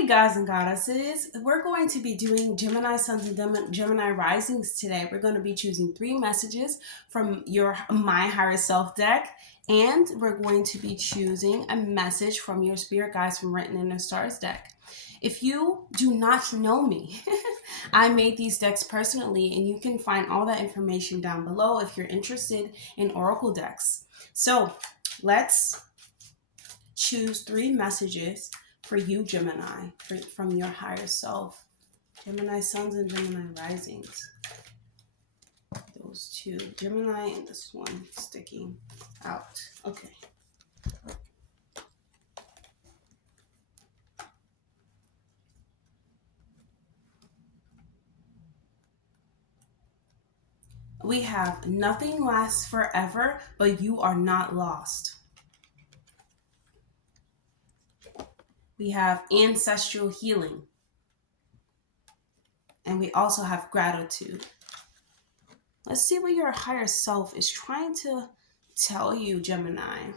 Hey guys and goddesses, we're going to be doing Gemini Suns and Gemini Risings today. We're going to be choosing 3 messages from your My Higher Self deck, and we're going to be choosing a message from your Spirit Guides from Written in the Stars deck. If you do not know me, I made these decks personally, and you can find all that information down below if you're interested in Oracle decks. So let's choose 3 messages for you, Gemini, from your higher self. Gemini Suns and Gemini Risings. Those 2. Gemini and this one sticking out. Okay. We have nothing lasts forever, but you are not lost. We have ancestral healing. And we also have gratitude. Let's see what your higher self is trying to tell you, Gemini.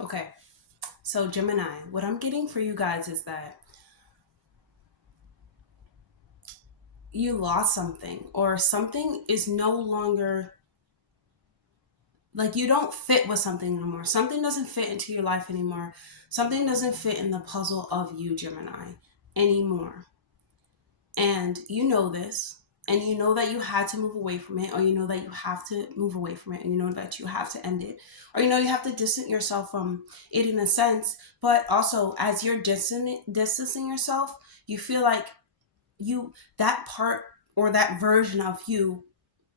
Okay, so Gemini, what I'm getting for you guys is that you lost something, or something is no longer, like, you don't fit with something anymore. Something doesn't fit into your life anymore. Something doesn't fit in the puzzle of you, Gemini, anymore. And you know this, and you know that you had to move away from it, or you know that you have to move away from it, and you know that you have to end it, or you know you have to distance yourself from it in a sense. But also, as you're distancing yourself, you feel like that part or that version of you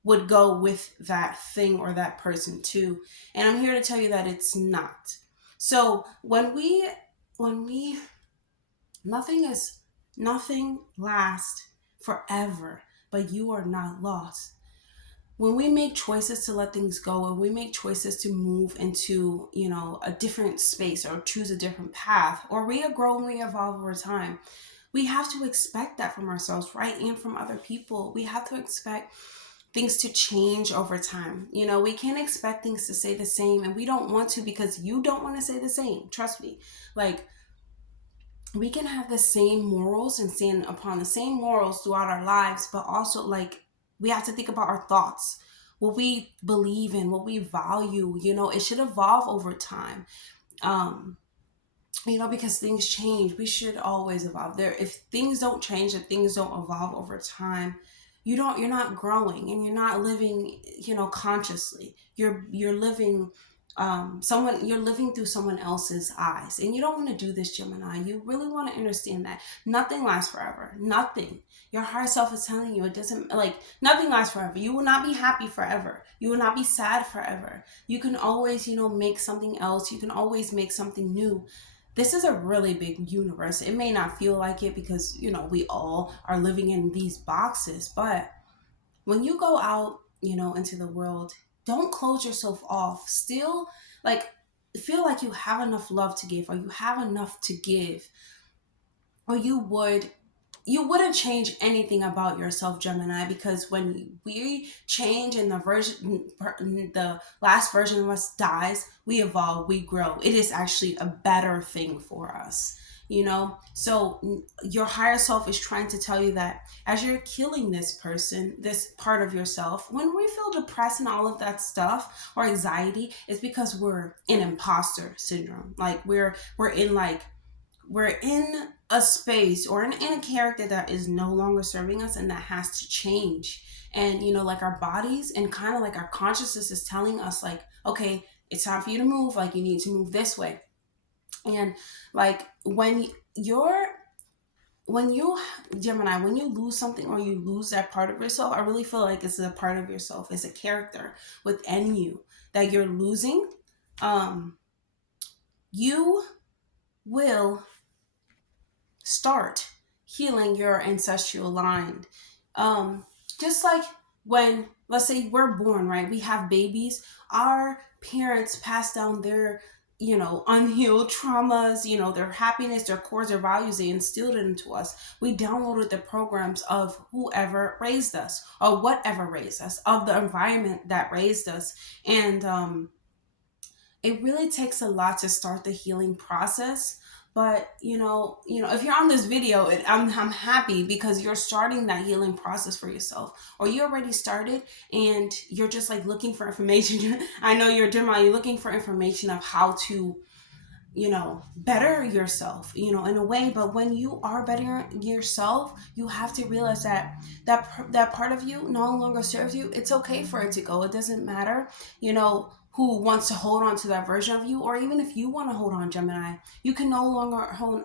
would go with that thing or that person too. And I'm here to tell you that it's not. So when nothing lasts forever, but you are not lost. When we make choices to let things go, when we make choices to move into, a different space, or choose a different path, or we grow and we evolve over time, we have to expect that from ourselves, right? And from other people. We have to expect things to change over time. We can't expect things to stay the same, and we don't want to, because you don't want to stay the same. Trust me. Like, we can have the same morals and stand upon the same morals throughout our lives, but also, like, we have to think about our thoughts, what we believe in, what we value. It should evolve over time. Because things change. We should always evolve. If things don't change, if things don't evolve over time, you're not growing, and you're not living, consciously. You're living you're living through someone else's eyes, and you don't want to do this, Gemini. You really want to understand that nothing lasts forever. Nothing. Your higher self is telling you it doesn't, like, nothing lasts forever. You will not be happy forever. You will not be sad forever. You can always, make something else. You can always make something new. This is a really big universe. It may not feel like it, because, we all are living in these boxes. But when you go out, into the world, don't close yourself off. Still, like, feel like you have enough love to give, or you have enough to give, or you wouldn't change anything about yourself, Gemini, because when we change and the last version of us dies, we evolve, we grow. It is actually a better thing for us, So your higher self is trying to tell you that as you're killing this person, this part of yourself, when we feel depressed and all of that stuff, or anxiety, it's because we're in imposter syndrome. Like, we're in a space, or in a character that is no longer serving us, and that has to change. And like, our bodies and kind of like our consciousness is telling us, like, okay, it's time for you to move. Like, you need to move this way. And like, when you Gemini, when you lose something, or you lose that part of yourself, I really feel like it's a part of yourself, it's a character within you that you're losing. You will start healing your ancestral line. Just like when let's say we're born, right? We have babies. Our parents pass down their, unhealed traumas, their happiness, their cores, their values. They instilled it into us. We downloaded the programs of whoever raised us or whatever raised us, of the environment that raised us. And it really takes a lot to start the healing process. But if you're on this video, I'm happy because you're starting that healing process for yourself, or you already started and you're just like looking for information. I know you're looking for information of how to better yourself, in a way. But when you are bettering yourself, you have to realize that part of you no longer serves you. It's okay for it to go. It doesn't matter, who wants to hold on to that version of you, or even if you want to hold on, Gemini, you can no longer hold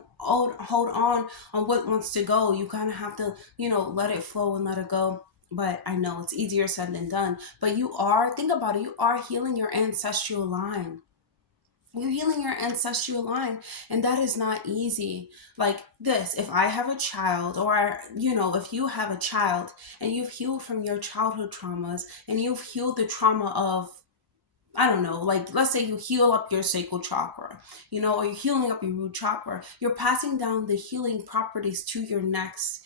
on what wants to go. You kind of have to, let it flow and let it go. But I know it's easier said than done. But think about it, you are healing your ancestral line. You're healing your ancestral line, and that is not easy. Like this, if I have a child, or if you have a child and you've healed from your childhood traumas, and you've healed the trauma of, I don't know, like let's say you heal up your sacral chakra, or you're healing up your root chakra, you're passing down the healing properties to your next,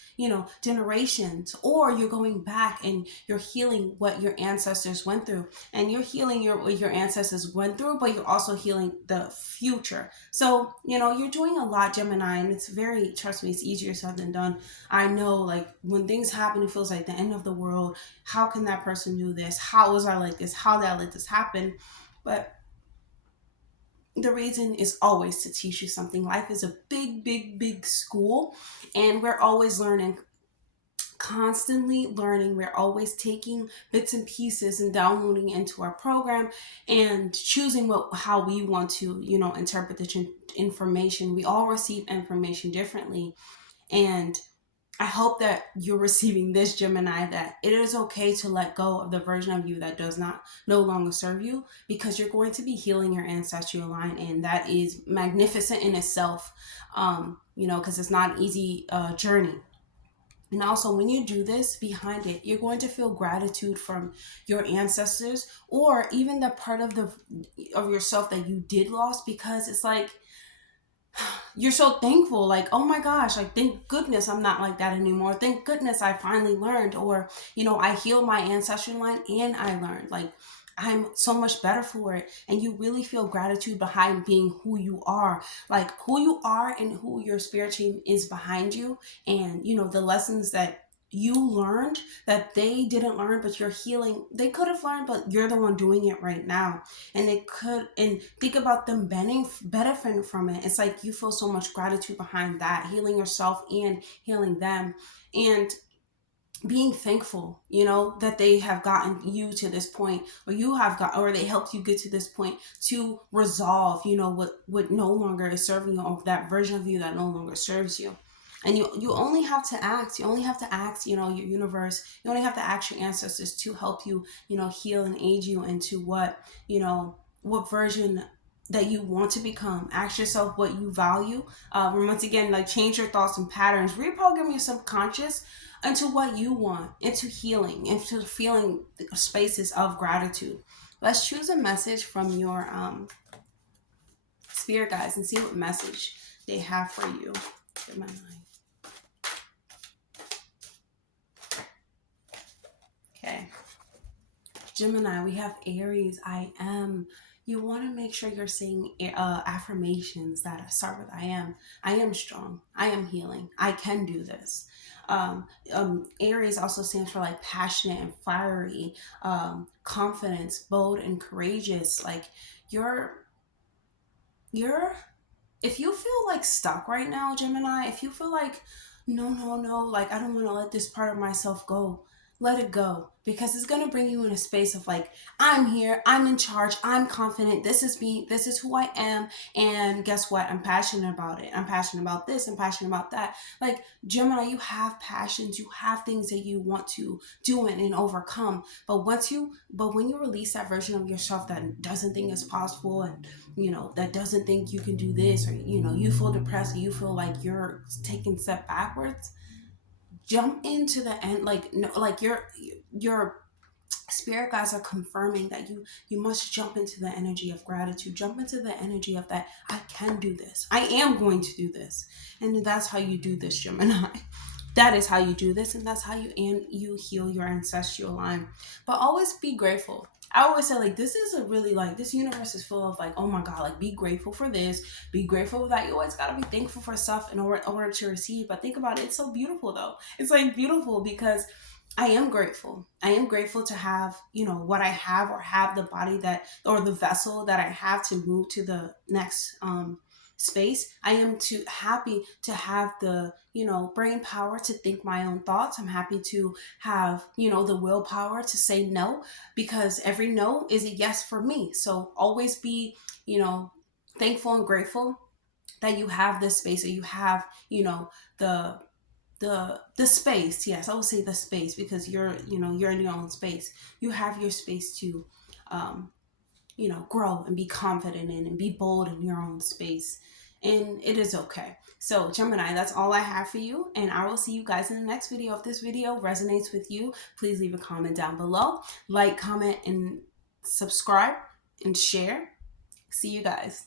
generations. Or you're going back and you're healing what your ancestors went through, and you're healing what your ancestors went through, but you're also healing the future. So, you're doing a lot, Gemini, and trust me, it's easier said than done. I know, like, when things happen, it feels like the end of the world. How can that person do this? How was I like this? How did I let this happen? But the reason is always to teach you something. Life is a big, big, big school, and we're always learning, constantly learning. We're always taking bits and pieces and downloading into our program and choosing how we want to, interpret the information. We all receive information differently, and I hope that you're receiving this, Gemini, that it is okay to let go of the version of you that does not no longer serve you, because you're going to be healing your ancestral line, and that is magnificent in itself. Because it's not an easy journey. And also, when you do this, behind it, you're going to feel gratitude from your ancestors, or even the part of yourself that you did lost, because it's like you're so thankful, like, oh my gosh, like, thank goodness I'm not like that anymore. Thank goodness I finally learned, or I healed my ancestral line and I learned, like, I'm so much better for it. And you really feel gratitude behind being who you are, like who you are and who your spirit team is behind you. And the lessons that you learned that they didn't learn, but you're healing, they could have learned, but you're the one doing it right now. And think about them benefiting from it. It's like you feel so much gratitude behind that, healing yourself and healing them. And being thankful, that they have gotten you to this point, or they helped you get to this point to resolve, what no longer is serving you, or that version of you that no longer serves you. And you only have to act. You only have to ask, your universe. You only have to ask your ancestors to help you, heal and aid you into what version that you want to become. Ask yourself what you value. And once again, like, change your thoughts and patterns. Reprogram your subconscious into what you want, into healing, into feeling spaces of gratitude. Let's choose a message from your spirit guides and see what message they have for you. Get my mind. Okay. Gemini, we have Aries. I am. You want to make sure you're saying affirmations that start with I am. I am strong. I am healing. I can do this. Aries also stands for like passionate and fiery, confidence, bold and courageous. Like you're if you feel like stuck right now, Gemini, if you feel like, no, like I don't want to let this part of myself go, let it go, because it's going to bring you in a space of like, I'm here, I'm in charge, I'm confident, this is me, this is who I am, and guess what? I'm passionate about it. I'm passionate about this, I'm passionate about that. Like, Gemini, you have passions, you have things that you want to do and overcome. But when you release that version of yourself that doesn't think it's possible, and that doesn't think you can do this, or you feel depressed, or you feel like you're taking a step backwards, jump into the end. Like, no, like you're Spirit guides are confirming that you must jump into the energy of gratitude, jump into the energy of that I can do this, I am going to do this. And that's how you do this, Gemini. That is how you do this, and that's how you heal your ancestral line. But always be grateful. I always say, like, this is a really, like, this universe is full of, like, oh my god, like, be grateful for this, be grateful that. You always got to be thankful for stuff in order to receive. But think about it, it's so beautiful though. It's like beautiful because I am grateful. I am grateful to have, what I have, or have the body that, or the vessel that I have to move to the next space. I am too happy to have the, brain power to think my own thoughts. I'm happy to have, the willpower to say no, because every no is a yes for me. So always be, thankful and grateful that you have this space, or you have, the the space. Yes, I will say the space, because you're in your own space. You have your space to um grow and be confident in, and be bold in your own space, and it is okay. So Gemini, that's all I have for you, and I will see you guys in the next video. If this video resonates with you, please leave a comment down below, like, comment, and subscribe, and share. See you guys.